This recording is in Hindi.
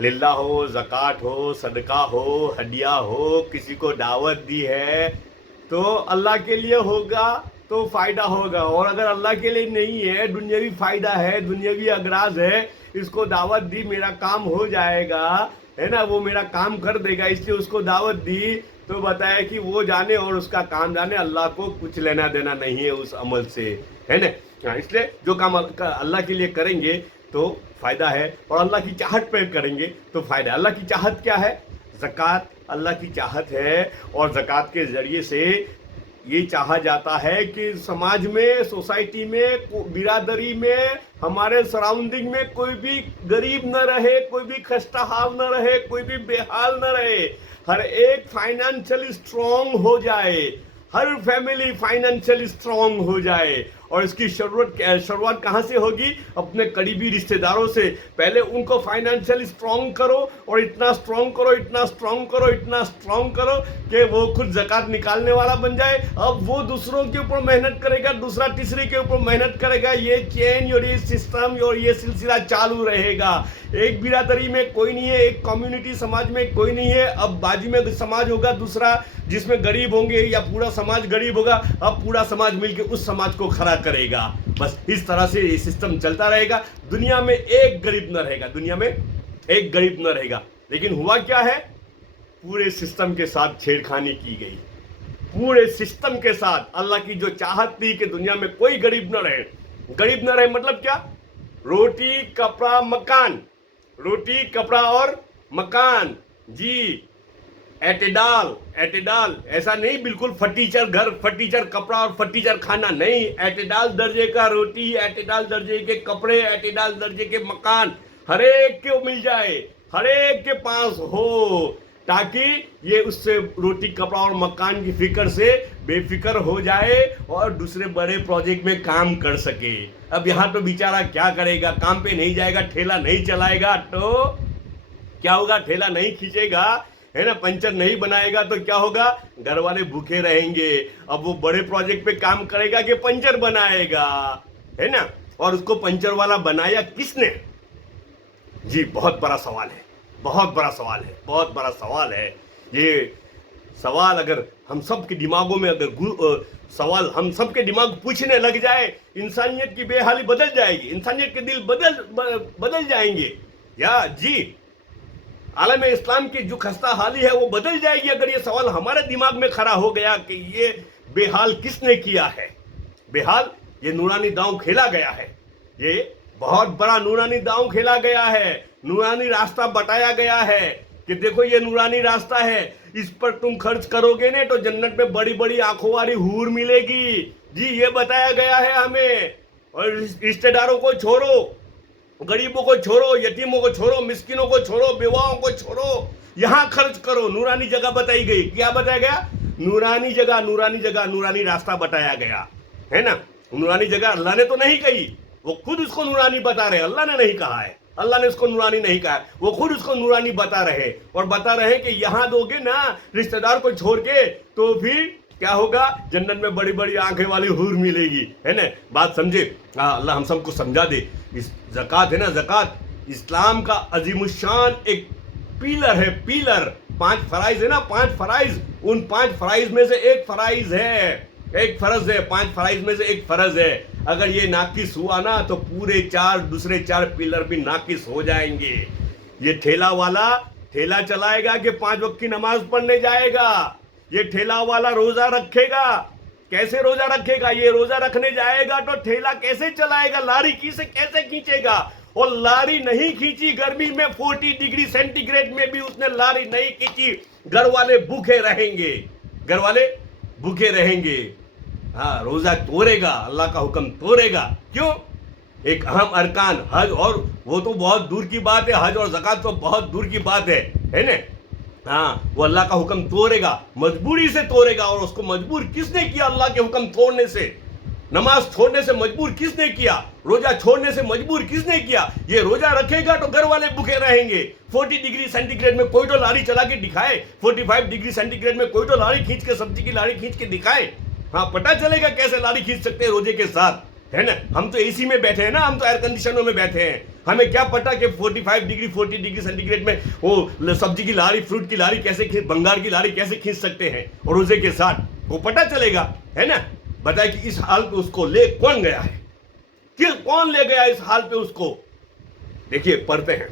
लिल्ला हो, ज़कात हो, सदका हो, हदिया हो, किसी को दावत दी है तो अल्लाह के लिए होगा तो फ़ायदा होगा, और अगर अल्लाह के लिए नहीं है, दुनियावी फ़ायदा है, दुनियावी अगराज है, इसको दावत दी मेरा काम हो जाएगा, है ना, वो मेरा काम कर देगा इसलिए उसको दावत दी, तो बताया कि वो जाने और उसका काम जाने, अल्लाह को कुछ लेना देना नहीं है उस अमल से, है ना। हाँ, इसलिए जो काम अल्लाह के लिए करेंगे तो फ़ायदा है, और अल्लाह की चाहत पे करेंगे तो फ़ायदा है। अल्लाह की चाहत क्या है? ज़कात अल्लाह की चाहत है, और ज़कात के ज़रिए से ये चाहा जाता है कि समाज में, सोसाइटी में, बिरादरी में, हमारे सराउंडिंग में कोई भी गरीब न रहे, कोई भी खस्ताहाल न रहे, कोई भी बेहाल न रहे, हर एक फाइनेंशियली स्ट्रांग हो जाए, हर फैमिली फाइनेंशियली स्ट्रांग हो जाए। और इसकी शुरुआत कहाँ से होगी? अपने करीबी रिश्तेदारों से। पहले उनको फाइनेंशियली स्ट्रांग करो, और इतना स्ट्रांग करो, इतना स्ट्रांग करो, इतना स्ट्रांग करो कि वो खुद ज़कात निकालने वाला बन जाए। अब वो दूसरों के ऊपर मेहनत करेगा, दूसरा तीसरे के ऊपर मेहनत करेगा, ये चेन और ये सिस्टम और ये सिलसिला चालू रहेगा। एक बिरादरी में कोई नहीं है, एक कम्युनिटी समाज में कोई नहीं है, अब बाजू में समाज होगा दूसरा जिसमें गरीब होंगे, या पूरा समाज गरीब होगा, अब पूरा समाज मिलकर उस समाज को खड़ा करेगा। बस इस तरह से ये सिस्टम चलता रहेगा। दुनिया में एक गरीब न रहेगा, दुनिया में एक गरीब न रहेगा। लेकिन हुआ क्या है? पूरे सिस्टम के साथ छेड़खानी की गई, पूरे सिस्टम के साथ। अल्लाह की जो चाहत थी कि दुनिया में कोई गरीब न रहे, गरीब न रहे मतलब क्या? रोटी कपड़ा मकान, रोटी कपड़ा और मकान, जी, एटेडाल, एटेडाल, ऐसा नहीं बिल्कुल फटीचर घर, फटीचर कपड़ा और फटीचर खाना नहीं, एटेडाल दर्जे का रोटी, एटेडाल दर्जे के कपड़े, एटेडाल दर्जे के मकान, हर एक को मिल जाए, हर एक के पास हो, ताकि ये उससे रोटी कपड़ा और मकान की फिक्र से बेफिक्र हो जाए और दूसरे बड़े प्रोजेक्ट में काम कर सके। अब यहाँ तो बेचारा क्या करेगा? काम पे नहीं जाएगा, ठेला नहीं चलाएगा तो क्या होगा? ठेला नहीं खींचेगा, है ना, पंचर नहीं बनाएगा तो क्या होगा? घर वाले भूखे रहेंगे। अब वो बड़े प्रोजेक्ट पे काम करेगा कि पंचर बनाएगा, है ना। और उसको पंचर वाला बनाया किसने? जी, बहुत बड़ा सवाल है, बहुत बड़ा सवाल है, बहुत बड़ा सवाल है। ये सवाल अगर हम सब के दिमागों में, अगर सवाल हम सब के दिमाग पूछने लग जाए, इंसानियत की बेहाली बदल जाएगी, इंसानियत के दिल बदल जाएंगे। या जी, आलम इस्लाम की जो खस्ता हाली है वो बदल जाएगी अगर ये सवाल हमारे दिमाग में खड़ा हो गया कि ये बेहाल किसने किया है। बेहाल, ये नूरानी दांव खेला गया है, ये बहुत बड़ा नूरानी दांव खेला गया है, नूरानी रास्ता बताया गया है कि देखो ये नूरानी रास्ता है, इस पर तुम खर्च करोगे ने तो जन्नत में बड़ी बड़ी आंखों वाली हूर मिलेगी। जी, ये बताया गया है हमें। और रिश्तेदारों को छोड़ो, गरीबों को छोड़ो, यतीमों को छोड़ो, मिस्किनों को छोड़ो, बेवाओं को छोड़ो, यहाँ खर्च करो। नूरानी जगह बताई गई। क्या बताया गया? नूरानी जगह, नूरानी जगह, नूरानी रास्ता बताया गया, है ना। नूरानी जगह अल्लाह ने तो नहीं कही, वो खुद उसको नूरानी बता रहे। अल्लाह ने नहीं कहा है, अल्लाह ने उसको नूरानी नहीं कहा है, वो खुद उसको नूरानी बता रहे, और बता रहे कि यहाँ दोगे ना रिश्तेदार को छोड़ के तो फिर क्या होगा? जन्नत में बड़ी बड़ी आंखें वाली हूर मिलेगी, है ना। बात समझे? अल्लाह हम सबको समझा दे। इस ज़कात है ना, ज़कात इस्लाम का अजीमुशान एक पिलर है, पिलर। 5 फराइज है ना, 5 फराइज, उन 5 फराइज में से एक फराइज है, एक फर्ज है, 5 फराइज में से एक फर्ज है। अगर ये नाकिस हुआ ना तो पूरे दूसरे 4 पिलर भी नाकिस हो जाएंगे। ये ठेला वाला ठेला चलाएगा कि 5 वक्त की नमाज पढ़ने जाएगा? ये ठेला वाला रोजा रखेगा? कैसे रोजा रखेगा? ये रोजा रखने जाएगा तो ठेला कैसे चलाएगा? लारी कैसे खींचेगा? और लारी नहीं खींची गर्मी में 40 डिग्री सेंटीग्रेड में भी उसने लारी नहीं खींची, घर वाले भूखे रहेंगे, घर वाले भूखे रहेंगे। हाँ, रोजा तोड़ेगा, अल्लाह का हुक्म तोड़ेगा। क्यों? एक अहम अरकान हज, और वो तो बहुत दूर की बात है, हज और ज़कात तो बहुत दूर की बात है ना। हाँ, वो अल्लाह का हुक्म तोड़ेगा, मजबूरी से तोड़ेगा। और उसको मजबूर किसने किया? अल्लाह के हुक्म तोड़ने से, नमाज छोड़ने से मजबूर किसने किया? रोजा छोड़ने से मजबूर किसने किया? ये रोजा रखेगा तो घर वाले भूखे रहेंगे। 40 डिग्री सेंटीग्रेड में कोई तो लारी चला के दिखाए, 45 डिग्री सेंटीग्रेड में कोई तो लारी खींच के, सब्जी की लारी खींच के दिखाए। हाँ, पता चलेगा कैसे लारी खींच सकते हैं रोजे के साथ। है ना। हम तो एसी में बैठे हैं ना, हम तो एयर कंडीशनों में बैठे हैं, हमें क्या पता कि 45 डिग्री 40 डिग्री सेंटीग्रेड में वो सब्जी की लारी, फ्रूट की लारी कैसे बंगाल की लारी कैसे खींच सकते हैं और रोजे के साथ, वो पता चलेगा, है ना। बताए कि इस हाल पे उसको ले कौन गया है, कि कौन ले गया इस हाल पे उसको। देखिए पढ़ते हैं।